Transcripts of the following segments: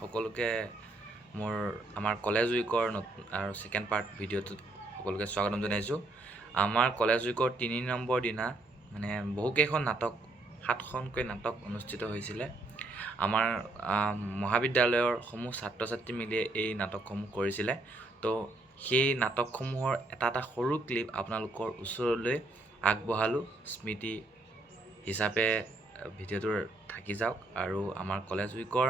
সকলোকে আমাৰ কলেজ উইকৰ আৰু ছেকেণ্ড পাৰ্ট ভিডিঅ'টোত সকলোকে স্বাগতম জনাইছোঁ। আমাৰ কলেজ উইকৰ 3 নম্বৰ দিনা মানে বহুকেইখন নাটক 7খনকৈ নাটক অনুষ্ঠিত হৈছিলে। আমাৰ মহাবিদ্যালয়ৰ সমূহ ছাত্ৰ ছাত্ৰী মিলি এই নাটকসমূহ কৰিছিলে। তো সেই নাটকসমূহৰ এটা সৰু ক্লিপ আপোনালোকৰ ওচৰলৈ আগবঢ়ালোঁ স্মৃতি হিচাপে। ভিডিঅ'টোৰ থাকি যাওক আৰু আমাৰ কলেজ উইকৰ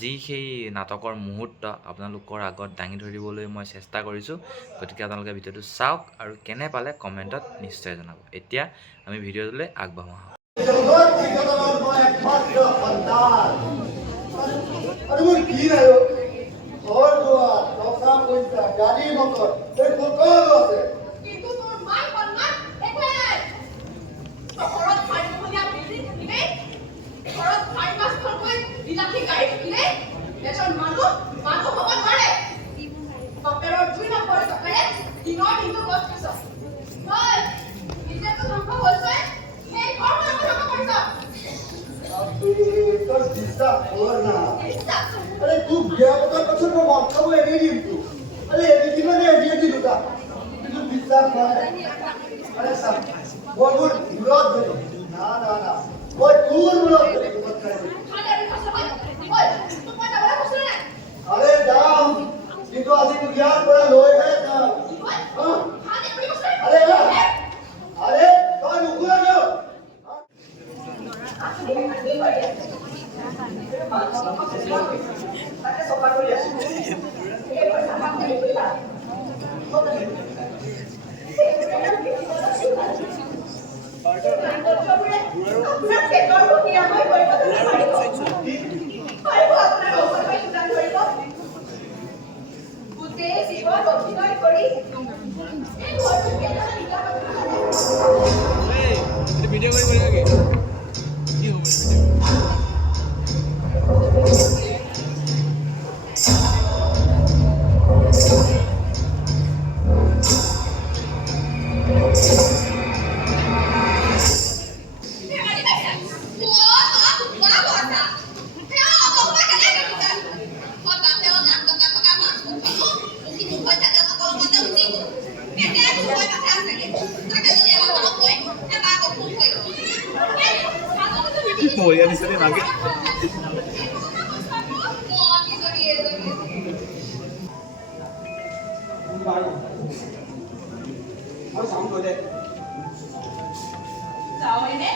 যি সেই নাটকৰ মুহূৰ্ত আপোনালোকৰ আগত দাঙি ধৰিবলৈ মই চেষ্টা কৰিছোঁ। গতিকে আপোনালোকে ভিডিঅ'টো চাওক আৰু কেনে পালে কমেণ্টত নিশ্চয় জনাব। এতিয়া আমি ভিডিঅ'টোলৈ আগবাঢ়ো। अरे तू गया बता कसं तो वाक्य वो एडी दिलतो अरे एडी की मैंने एडी दिलतो का तू बिस्सा अरे सब बोल बोल विरोध दे ना ना ना वो दूर विरोध दे मत कर अरे जाओ ये तो आदि को यार बड़ा लोए है ना अरे अरे तो रुको जाओ ভিডিও কৰি লাগে কি হ'ব Oh ya, di sini lagi. Harus sama gue deh. Tahu ini?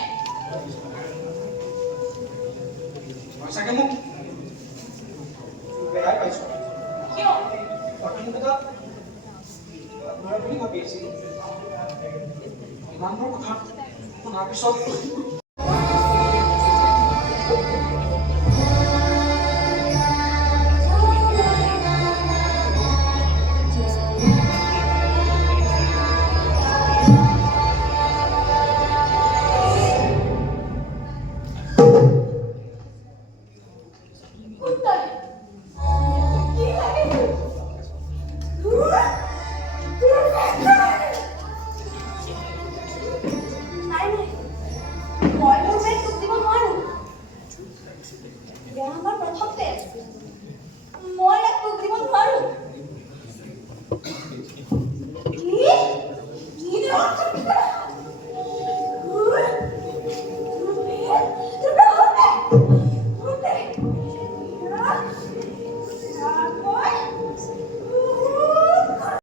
Masa kamu? Kayak apa itu? Kyo? Waktu itu kita berapa ini kopi sih? Nanti aku tak, aku nggak bisa. Moi